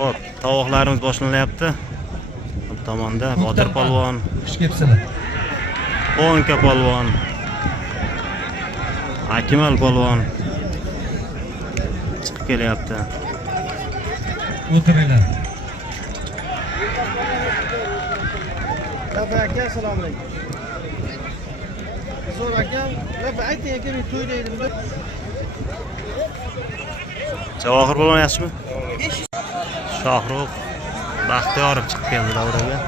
Xo'p, tovuqlarimiz boshlanyapti. Bu tomonda Botir polvon, xush kelibsizlar. Qo'nka polvon, Akmal polvon chiqib kelyapti. O'tiringlar. Lafa aka, assalomu alaykum. Zo'r akam, lafa ayting aka, men to'ydaydim deb. Javohir polvon yaxshimi? Shohruh Baxtiyorov chiqib keldi davraga.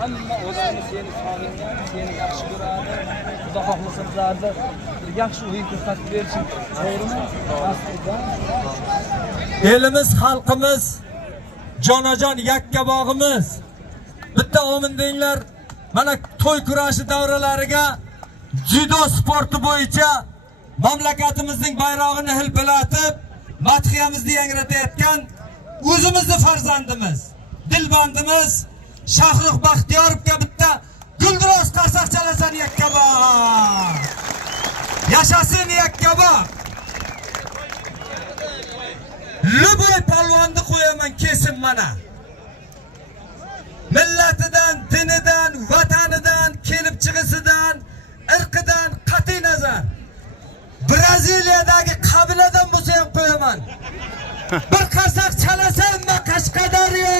Hamma o'zini seni sog'ingan, seni yaxshi ko'radi. Xudo xohlasa bizlarni bir yaxshi o'yin ko'rsatib berishing, to'g'rimi? Aslida Elimiz, xalqimiz, jonajon yakkabog'imiz. Bitta omin denglar. Mana to'y kurashi davralariga judo sporti bo'yicha mamlakatimizning bayrog'ini hilpilatib, madhiyamizni yangratayotgan o'zimizning farzandimiz, dilbandimiz Shohruh Baxtiyorovga bitta guldiroz qarsak chalasan yakkabog'. Yashasin yakkabog'. Luboy polvonni qo'yaman kesin mana. Millatidan, dinidan, vatanidan, kelib chiqisidan, irqidan qat'iy nazar. Braziliyadagi qabiladan bo'lsa ham qo'yaman. Bir qarsak chalasanmi Qashqadaryo?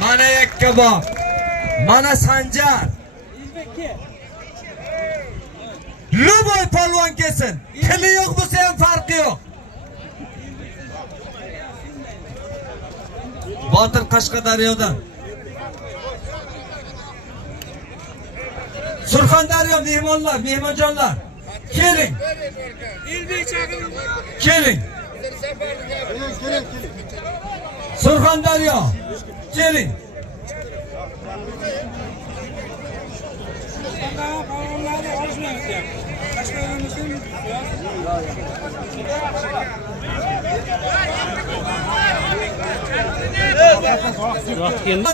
Mana yakkabog'. Mana Sanjar. Luboy polvon kesin. Tili yo'q bo'lsa ham farqi yo'q. Botir Qashqadaryodan. Surxondaryo mehmonlar, mehmonjonlar. Keling. Keling. Surxondaryo. Keling.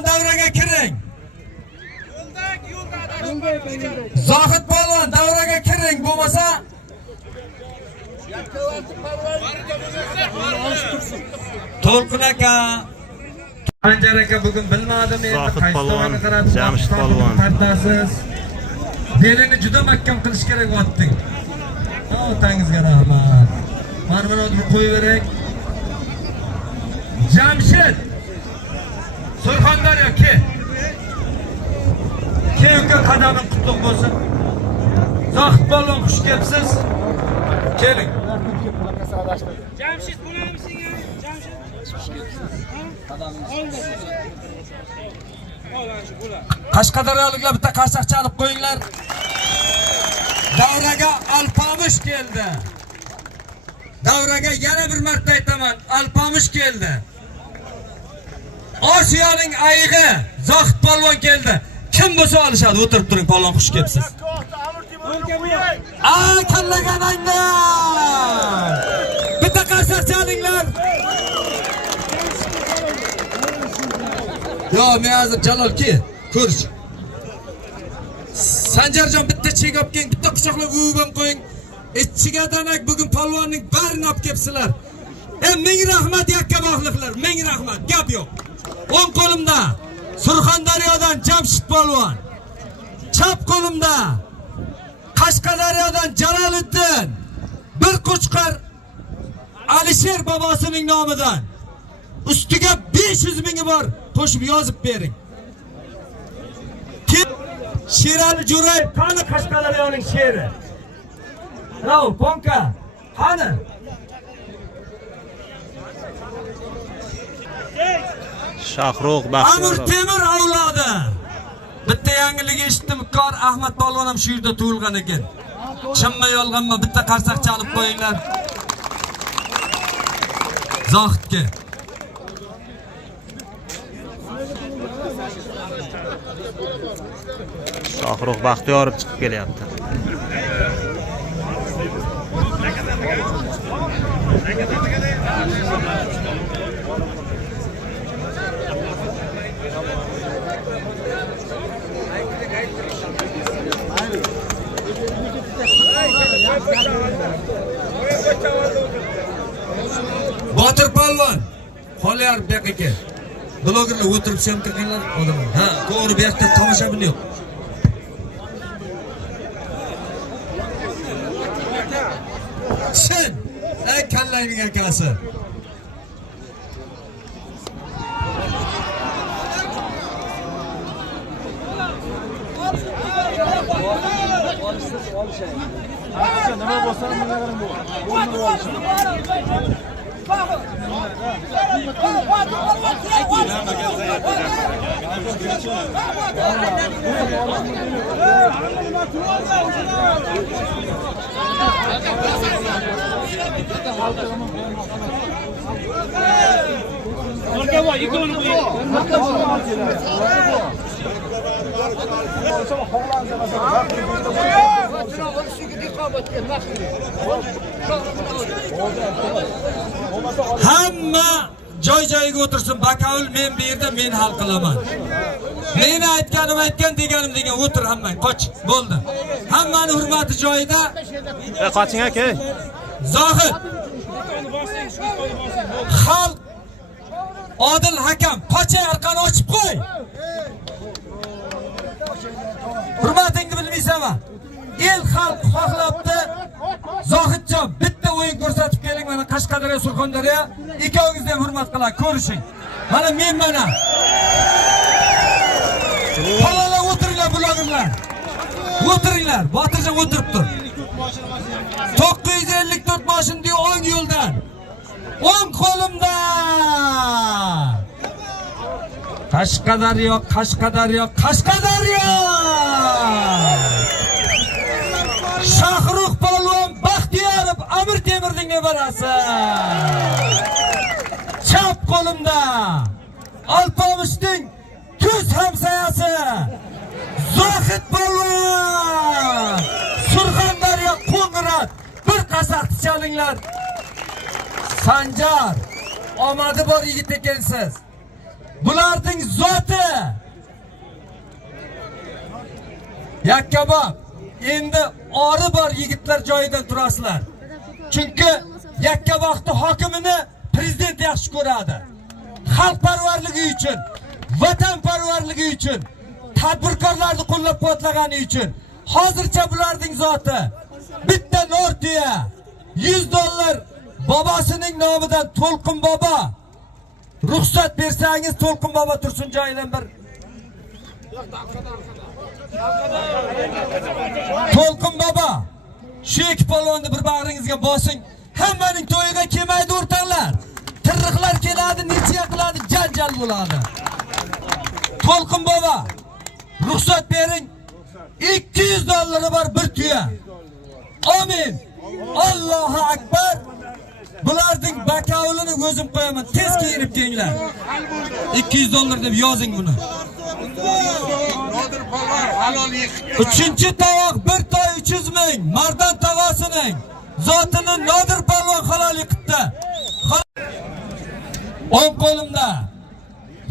Davraga kiring. Zohid polvon davraga kiring, bo'lmasa To'lqin aka, Anjar aka bugun bilmadim endi Zohid polvon, qaysi qarab Jamshid polvon. Partasiz. Belini juda mahkam qilish kerak otding. Otangizga rahmat. Mana buni qo'yib bering. Jamshid Surxondaryo ke. Keyingi qadamin qutlug' bo'lsin. Zohid polvon xush kelibsiz. Keling. Jamshid bo'lamisiz? Jamshid. Qashqadaryoliklar bitta qarsak chalib qo'yinglar. Davraga Alpomish keldi. Davraga yana bir marta aytaman, Alpomish keldi. Osiyoning ayig'i Zohid polvon keldi. Kim bo'lsa olishadi, o'tirib turing, polvon xush kelibsiz. Kallaganangda. Bitta qarsak chalinglar. Yo, men hozir Jalolki, ko'rish. Sanjarjon bitta chegib keling, bitta quchoqlab o'yib qo'ying. Ichiga danak bugun polvonning barini olib kelibsizlar. Ming rahmat yakkabog'liklar, ming rahmat. Gap yo'q. O'ng qo'limda Surxondaryodan Jamshid polvon. Chap qo'limda Qashqadaryodan Jaloliddin. Bir qo'chqar Alisher bobosining nomidan. Ustiga 500 ming bor, qo'shib yozib bering. Sherali Jo'rayev qani Qashqadaryoning sheri? Rao Ponka qani? Shohruh Amir Baxtiyorov. Temur avlodi. Bitta yangilik eshitdim, Kor Ahmad polvon ham shu yerda tug'ilgan ekan. Chinmi yolg'onmi? Bitta qarsak chalib qo'yinglar. Zohidga. Shohruh Baxtiyorov chiqib kelyapti. barib bu yoqqa kel. Blogerlar o'tiribsa ham qilganlar odamlar. Ha, to'g'ri bu yoqda tomoshabin yo'q. Shin, ey kallayning akasi. Nima bo'lsa ham bunaqaning bu. Hamma joy-joyiga o'tirsin. Bakovul men bu yerda men hal qilaman. Men aytganim aytgan, deganim degan. O'tir hammang, qoch. Bo'ldi. Hammani hurmati joyida. Qoching aka. Zohid. Xalq odil hakam, qocha arqani ochib qo'y. Hurmatingni bilmaysanmi? El xalq xohlabdi. Zohidjon, bitta o'yin ko'rsatib keling mana Qashqadaryo, Surxondaryo. Ikkovingizni ham hurmat qilib ko'rishing. Mana men mana. Halola o'tiringlar blogerlar. O'tiringlar, Botirjon o'tirib tur. 954 mashina 10 yo'ldan. 10 qo'limda. Qashqadaryo, Qashqadaryo, Qashqadaryo. Shahrux polvon Baxtiyorov Amir Temirning nevarasi. Chap qo'limda Alpamishning tuz hamsoyasi Zohid polvon. Surxondaryo Qo'ng'irot bir qasaqni chalinglar. Sanjar omadi bor yigit ekansiz. Bularning zoti yakkabop. Endi ori bor yigitlar joyidan turasizlar. Chunki Yakkabog'ni hokimini prezident yaxshi ko'radi. Xalqparvarligi uchun, vatanparvarligi uchun, tadbirkorlarni qo'llab-quvvatlagani uchun hozircha bularning zoti bitta Nortiya $100 bobosining nomidan To'lqin bobo. Ruxsat bersangiz To'lqin bobo tursin joyidan bir. To'lqin bobo, shu ikki polvonni bir bag'ringizga bosing. Hammaning to'yiga kelmaydi o'rtoqlar. Tirriqlar keladi, necha qiladi, janjal bo'ladi. To'lqin bobo, ruxsat bering. $200 bor bir tuya. Amin. Allohu akbar. Bularning bakovulini o'zim qo'yaman. Tez kiyinib kelinglar. $200 deb yozing buni. Uchinchi tovoq bir toy 300 ming. Mardan tavosining zotini Nodir polvon halol yiqitdi. O'ng qo'limda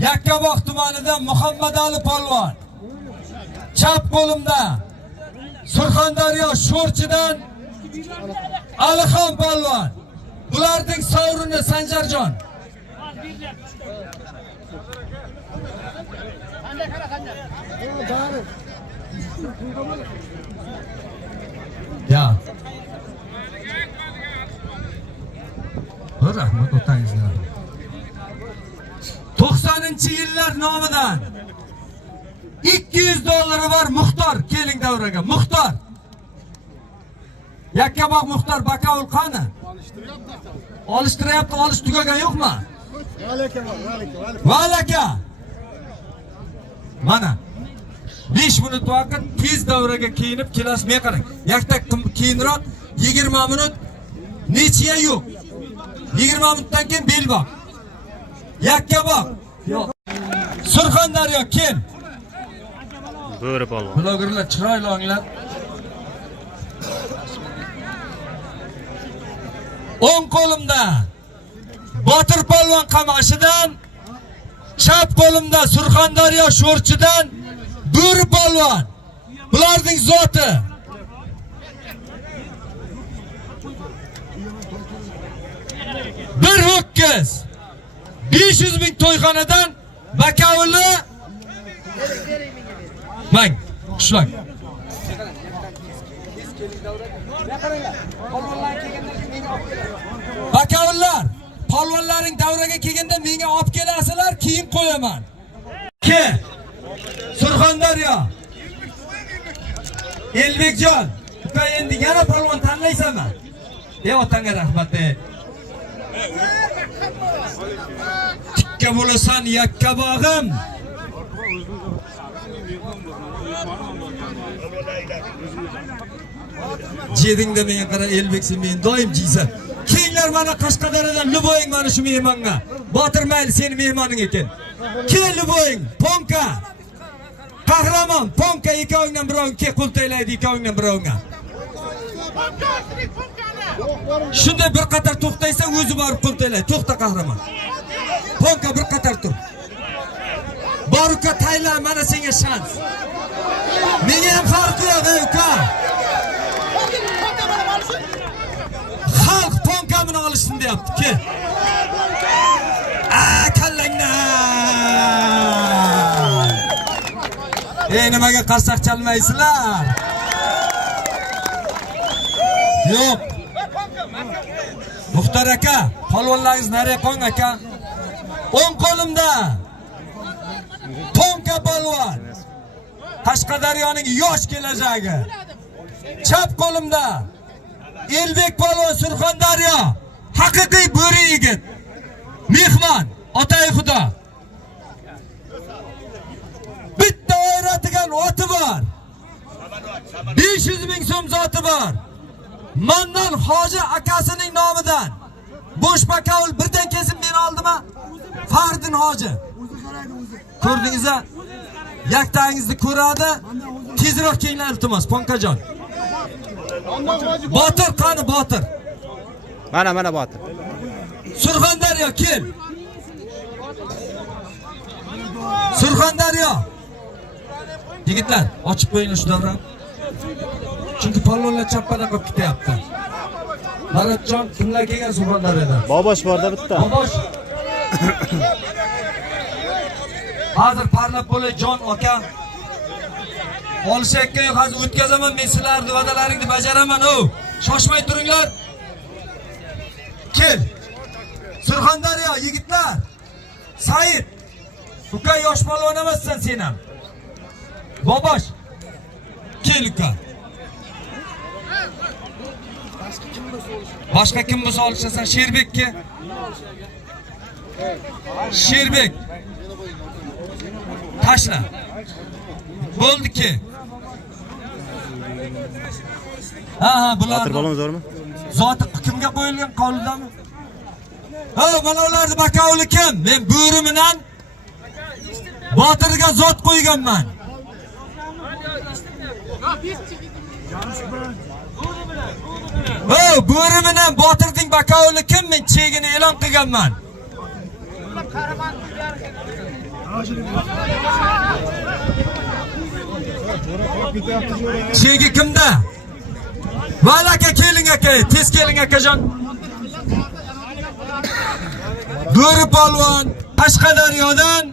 Yakkabog' tumanidan Muhammad Ali polvon. Chap qo'limda Surxondaryo Sho'rchidan Alixon polvon. Bularning sovrini Sanjarjon. Ya. Rahmat o'tangizlar. 90-yillar nomidan $200 bor Muxtor, keling davraga. Muxtor. Yakkabog' Muxtor bakovul qani? Olishtiryapti, olish tugagan yo'qmi? Valaka. Mana 5 minut vaqt tez davraga kiyinib kelasiz. Men qarang. Yakta keyinroq 20 minut nechiya yo'q. 20 minutdan keyin belbog'. Yakkabog'. Yo'q. Surxondaryo kel. Bo'ri polvon. Blogerlar chiroyli o'nglar. O'ng qo'limda Botir polvon qamashidan, chap qo'limda Surxondaryo Sho'rchidan Bo'ri polvon. Bularning zoti. Bir ho'kiz 500 ming to'yxonadan Bakovulni mang qushlang. Bakovullar, polvonlaring davraga kelganda menga olib kelasizlar, keyin qo'yaman. Ke Surxondaryo. Elbekjon, uka endi yana polvon tanlaysanmi? Otangga rahmat. Tikka bo'lasan yakka bog'im. Jedingda menga qara Elbeksin, men doim jiysan. Kenglar mana Qashqadaryodan Luboying mana shu mehmonga. Botir mayli seni mehmoning ekan. Kel Luboying, Ponka. Qahramon, Ponka ikkovingdan birovga ke qultaylaydi, ikkovingdan birovga. Shunday bir qator to'xtaysa o'zi borib qultaylaydi. To'xta qahramon. Ponka bir qator tur. Boruka tayla, mana senga shans. Menga ham farqi yo'q, uka. Xalq Ponkamini olishsin deyapti. Kel. Kallangdan. Nimaga qarsak chalmaysizlar? Yo'q. Muxtar aka, polvonlaringiz nariga qo'ying aka. O'ng qo'limda Ponka polvon. Qashqadaryoning yosh kelajagi. Chap qo'limda Elbek polvon Surxondaryo. Haqiqiy bo'ri yigit. Mehmon, otay xudo. Bitta o'yratigan oti bor. 500 ming so'm zoti bor. Mandan Hoji akasining nomidan Bo'sh Bakovul birdan kesib meni oldimi? Fardin Hoji. Ko'rdingizmi? Yaktangizni ko'radi. Tezroq kelinglar iltimos, Ponkajon. Botir qani Botir? Mana Botir. Surxondaryo kel. Surxondaryo. Yigitlar, ochib qo'yinglar shu davra. Chunki polvonlar chappadan qilib ketyapti. Maratjon, kimlar kelgan Surxondaryodan? Bobosh borda bitta. Bobosh. Hozir parlab bo'lay jon aka. Olishakka yo'q, hozir o'tkazaman men sizlarni va'dalaringni bajaraman o. Shoshmay turinglar. Kel. Surxondaryo yigitlar. Said. Uka yosh polvon emassan sen ham. Bobosh. Kel uka. Boshqa kim bo'lsa olishasan Sherbekka. Sherbek. Tashla. Bo'ldiki. Ha, bular. Botir polvon zo'rmi? Zoti kimga qo'yilgan qovlidami? Ha, mana ularni Bakovuli kim? Men bo'ri bilan Botirga zot qo'yganman. Ha, bo'ri bilan Botirning Bakovuli kim? Men chegini e'lon qilganman. Chegi kimda? Valaka keling aka, tez keling akajon. Bo'ri polvon Qashqadaryodan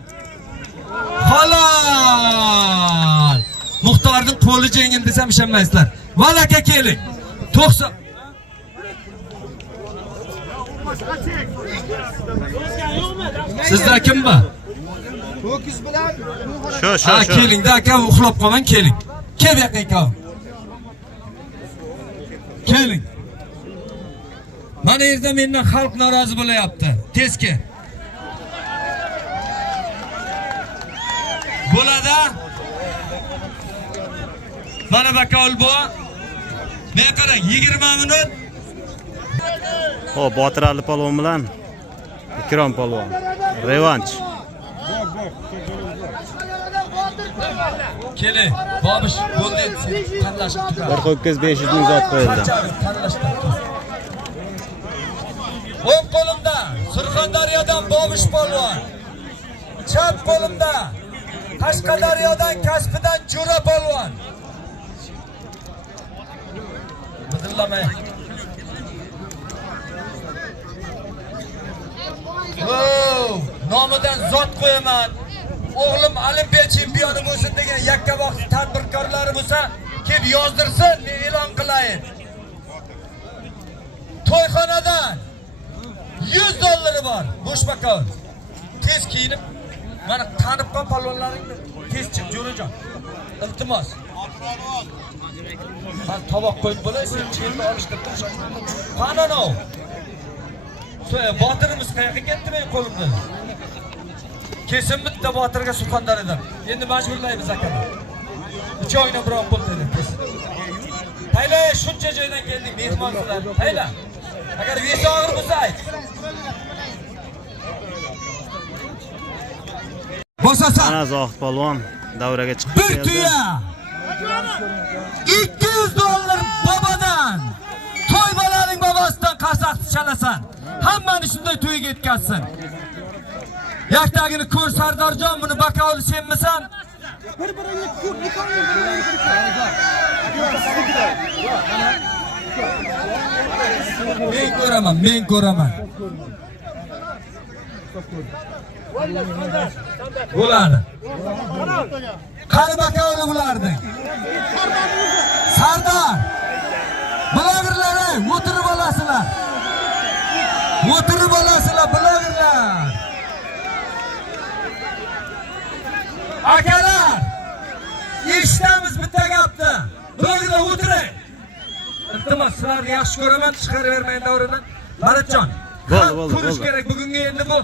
halol. Muxtorning qo'li jengil desam ishonmaysizlar. Valaka keling. 90. Sizda kim bor? Ho'kiz bilan Shu. Keling, aka uxlab qolmang, keling. Kel bu yoqqa ikov. Keling. Mana yerda mendan xalq norozi bo'layapti. Tez kel. Bo'ladi. Mana Bakovul bu. Men qarang 20 minut. Xo'p, Botir Ali polvon bilan Ikrom polvon. Revanch. Keling, Bobish bo'ldi, tanlashib turadi. Bir ho'kiz 500 ming zot qo'yildi. O'ng qo'limda Surxondaryodan Bobish polvon. Chap qo'limda Qashqadaryodan Kasbidan Jo'ra polvon. Bidillamay. Oh! nomidan zot qo'yaman. O'g'lim olimpiya chempioni bo'lsin degan Yakkabog' tadbirkorlari bo'lsa, kelib yozdirsin, men e'lon qilayin. To'yxonadan $100 bor, bo'sh makon. Tez kiyinib, mana tanib qol palvonlaringni tez chiq, Jo'rajon. Iltimos. Ha, tovoq qo'yib bo'laysiz, chelni olishga turish. Qanano. Botirimiz qayoqqa ketdi men qo'limda? Kesin bitta botirga Surxondan edim. Endi majburlaymiz akalar. 3 oyna biroq bo'ldi biz. Hayla shuncha joydan keldik mehmonsizlar. Hayla. Agar vesi og'ir bo'lsa ayt. Boshasa. Ana Zohid polvon davraga chiqib Bir tuya. $200 babadan. To'y bolaning babasidan qasaq chalasan. Hammani shunday to'yga yetkazsin. Yaktagini ko'r Sardorjon, buni bakovli senmisan? Men ko'raman. Bo'ladi. Qani bakovli bularning. Sardor. Blogerlar, o'tirib olasizlar. O'tirib olasizlar, blogerlar. Akalar, eshitamiz bitta gapni. Blogerlar o'tiring. Iltimos, sizlarni yaxshi ko'raman, chiqaravermang davradan. Maratjon, ko'rish kerak bugungi endi bu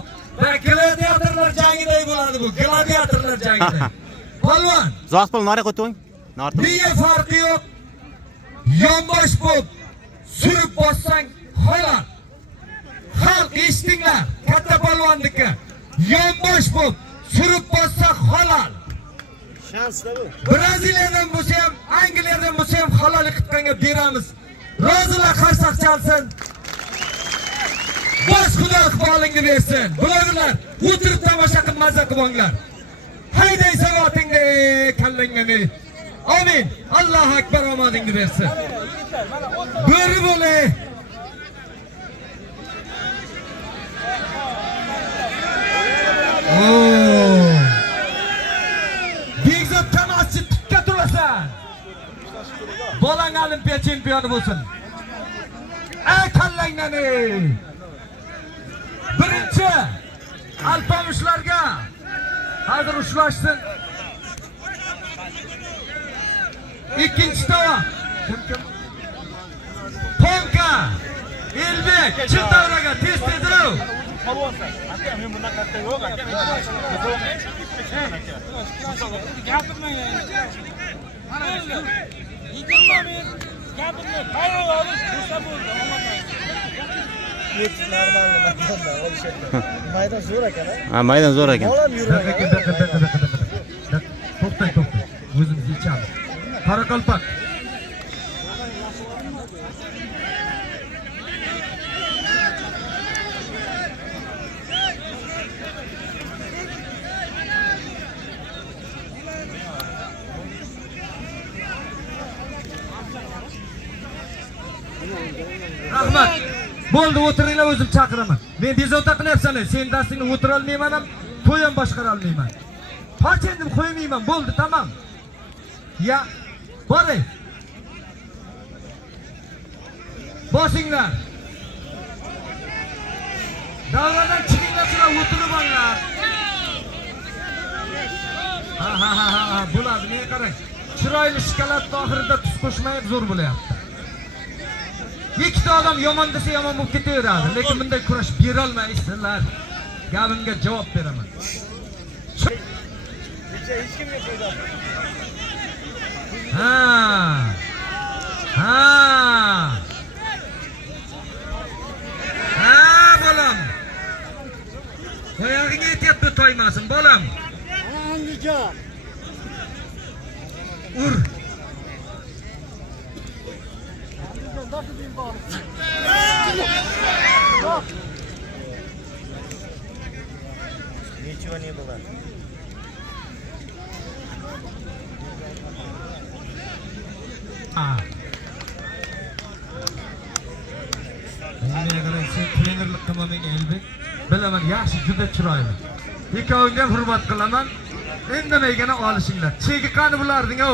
gladiatorlar jangiday bo'ladi bu. Gladiatorlar jangiday. Polvon, Zohid polvon nariga o'ting. Nartib. Nega farqi yo'q? Yonbosh bo'lib surib bossang xolos. Xalq eshitdinglar, katta polvonniki. Yonbosh bo'lib surib bossa halol. Shansda bu. Braziliyadan bo'lsa ham, Angliyadan bo'lsa ham halol qilganga beramiz. Rozilar qarsak chalsin. Bosh Xudo iqbolingni bersin. Blogerlar, o'tirib tomosha qilib mazza qilinglar. Hayday savotingni kallangni. Amin. Allohu akbar omadingni bersin. Bo'ri bo'lay. Begzod tamaschi tikka turasan. Bolang olimpiya chempioni bo'lsin. Ey kallangni. Birinchi alpamushlarga hozir ushlashsin. İkinci tovoq. Kim? Ponka. Elbek. Chin davraga tez tezroq. Polvonsan. Aka, men bundan katta yo'q, aka. Gapirmang. Mana endi. Yigirma men gapimni qayoq olish bo'lsa bo'ldi. Maydon zo'r ekan-a? Ha, maydon zo'r ekan. Bolam yuradi. To'xtang. O'zimiz ichamiz. Qoraqalpoq. Rahmat. Bo'ldi, o'tiringlar, o'zim chaqiraman. Men bezovta qilyapsan, sen dastingni o'tira olmayman ham, to'y ham boshqara olmayman. Qochendim qo'ymayman, bo'ldi, tamam. Ya, boring. Bosinglar. Davradan chiqinglar, sizlar o'tirib olinglar. Ha, bo'ladi, menga qarang. Chiroyli shokoladni oxirida tuz qo'shmayib zo'r bo'lyapti. Ikkita odam yomon desa yomon bo'lib ketaveradi, lekin bunday kurash bera olmaysizlar. Gapimga javob beraman. Hech kimga foyda. Bolam. Oyog'ingga yetyapti, toymasin, bolam. Andijon. Ur. Nechva ne bo'ladi? Menga qarang, sen trenerlik qilmamang Elbek. Bilaman, yaxshi, juda chiroyli. Ikkovingga hurmat qilaman. Indamaygina olishinglar. Cheki qani bularding o.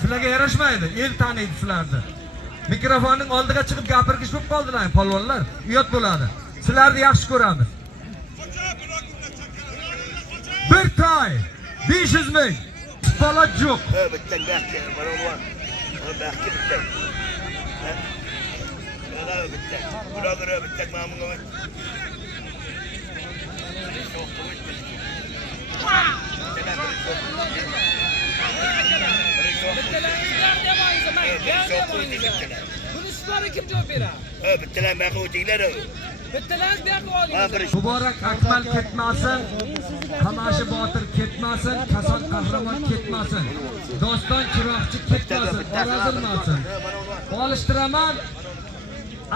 Sizlarga yarashmaydi. El taniydi sizlarni. Mikrofonning oldiga chiqib gapirgish bo'lib qoldilar, polvonlar. Uyat bo'ladi. Sizlarni yaxshi ko'ramiz. Bir toy 500 ming. Bola yo'q. Bitta baxti, barobar. Baxti bitta. Bitta. Bular bitta mamnun. Buni sizlarga kim javob beradi? Bittalar baqa o'tinglar. Bittalar berib oling. Muborak Akmal ketmasin. Qamashi Botir ketmasin. Kason Qahramon ketmasin. Doston Chiroqchi ketmasin. Orazilmasin. Olishtiraman.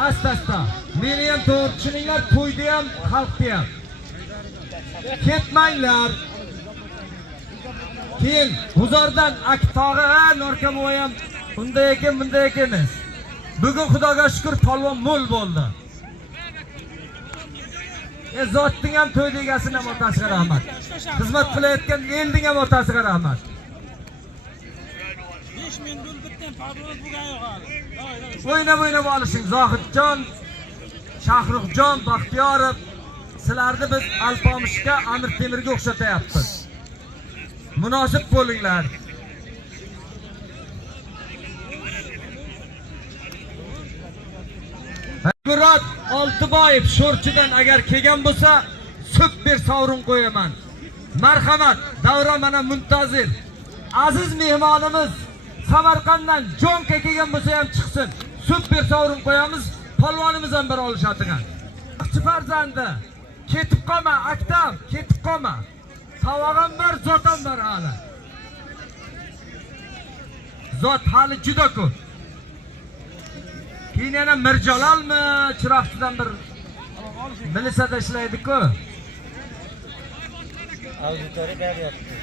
Asta-asta. Meni ham to'g'ri tushuninglar, to'yda ham, xalqda ham. Ketmanglar. Keyin G'uzordan Aktog'i, Norkaboy ham bunday ekan, bunday emas. Bugun Xudoga shukr polvon mo'l bo'ldi. Zotning ham to'yda egasini ham otasiga rahmat. Xizmat qilayotgan elning ham otasiga rahmat. 5000 pul bitdan padros bo'lgan yo'q hali. O'ynab olishing Zohidjon, Shahruxjon, Baxtiyorov, sizlarni biz Alpomishga, Amir Temirga o'xshatayapmiz. Munosib bo'linglar. Murod Oltiboyev Sho'rchidan agar kelgan bo'lsa, super sovrin qo'yaman. Marhamat, davron mana muntazir. Aziz mehmonimiz Samarqanddan Jonka kelgan bo'lsa ham chiqsin. Super sovrin qo'yamiz. Polvonimiz ham bir olishadigan. Aqchi farzandi, ketib qolma, Aktam, ketib qolma. Savog'im bor, zotam bor hali. Zot hali juda ko'p. Keyin yana Mirjalolmi, Chiroqchidan bir milisada ishlaydi-ku. Auditoriya beryapti.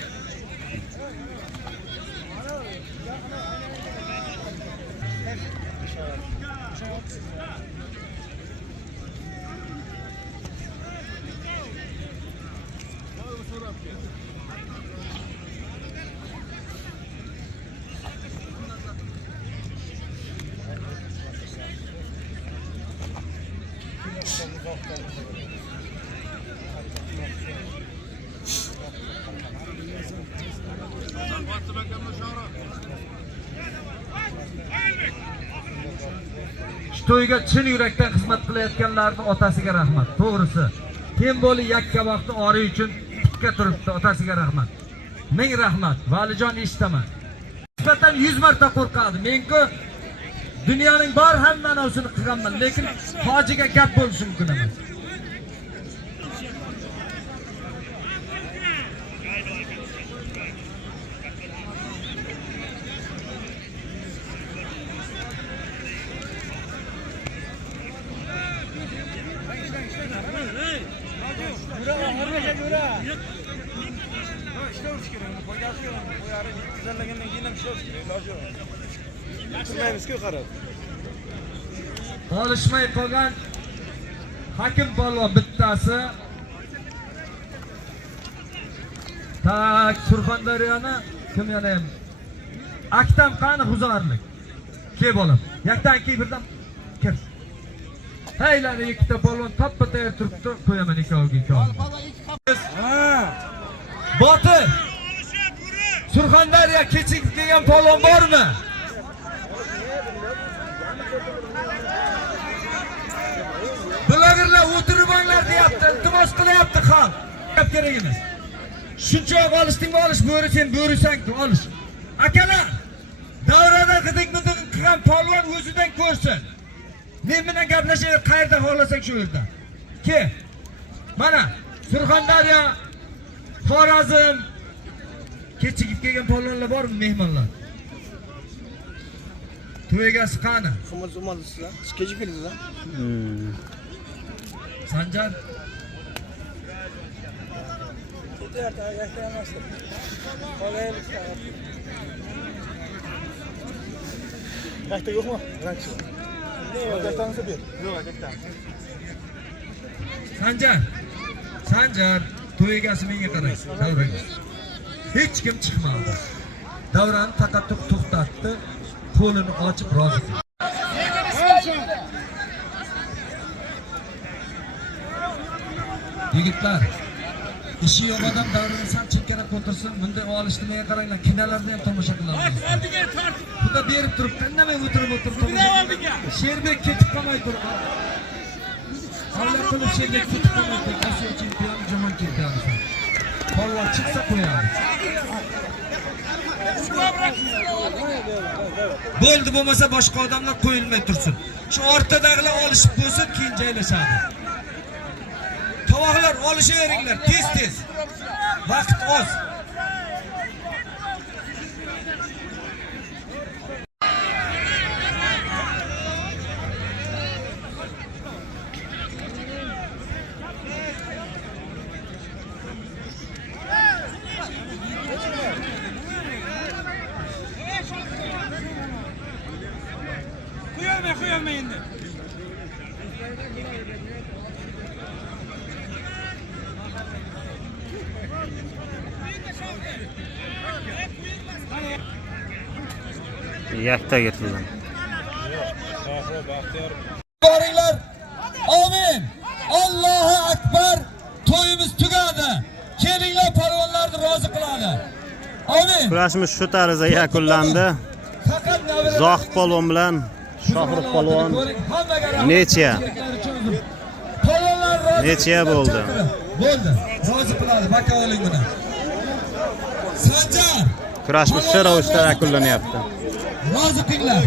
To'yga chin yurakdan xizmat qilayotganlarning otasiga rahmat. To'g'risi. Kemboli yakkaboqni ori uchun tikka turibdi, otasiga rahmat. Ming rahmat. Valijon eshitaman. Nisbatan 100 marta qo'rqadi. Men-ku dunyoning bor hamma narsasini qilganman, lekin hojiga gap bo'lishi mumkin emas. Olishmay qolgan Hakim polvon bittasi. Tak Surxondaryoni kim yana ham? Aktam qani G'uzorlik. Ke bo'lim. Yakdan ki birdan kim? Haylarni ikkita polvon tappa tayyor turibdi, qo'yaman ikkoviga. Botir. Surxondaryo kechikib kelgan polvon bormi? Blogerlar o'tiribanglar deyapti, iltimos qilyapti xalq. Gap kerak emas. Shuncha olishdingmi olish, bo'ri sen bo'risang olish. Akalar, davrada qidik-midik qilgan polvon o'zidan ko'rsin. Men bilan gaplashib qayerda xohlasak shu yerda. Ke. Mana Surxondaryo, Xorazm kechikib kelgan polvonlar bormi, mehmonlar? To'ygasi qani? Xizmat umadsizlar. Kechib keldingizlar. Sanjar Yakta yo'qmi? Rakchi. Yaktani ber. Yo'q, yakta. Sanjar Sanjar, to'y egasi menga qarang, davraga. Hech kim chiqmadi. Davrani taqattuq to'xtatdi, qo'lini ochib rozi qildi. Yigitlar, ishi yo'q odam davrini sal chekkarab o'tirsin. Bunday olishni menga qaranglar, kinolarda ham tomosha qilamiz. Xudo berib turibdi, indamay o'tirib tomosha. Sherbek ketib qolmay turibdi. Hali qilib Sherbek ketib qolmay turibdi. Osiyo chempioni Jahon chempioni. Polvon chiqsa qo'yadi. Bo'ldi, bo'lmasa boshqa odamlar qo'yilmay tursin. Shu ortadagilar olishib qo'ysin, keyin joylashadi. Tovoqlar olishaveringlar tez-tez. Vaqt oz. Kuyalma endi. Yakta getirdim. Boringlar. Amin. Allohu akbar. To'yimiz tugadi. Kelinglar, palvonlarni rozi qiladi. Amin. Kurashimiz shu tarzda yakunlandi. Faqat navbatda Zohid polvon bilan Shohrux polvon necha bo'ldi? Bo'ldi. Rozi qiladi, baka oling buni. Sanjar. Kurashimiz shu ravishda yakunlanyapti. Rozi qilinglar.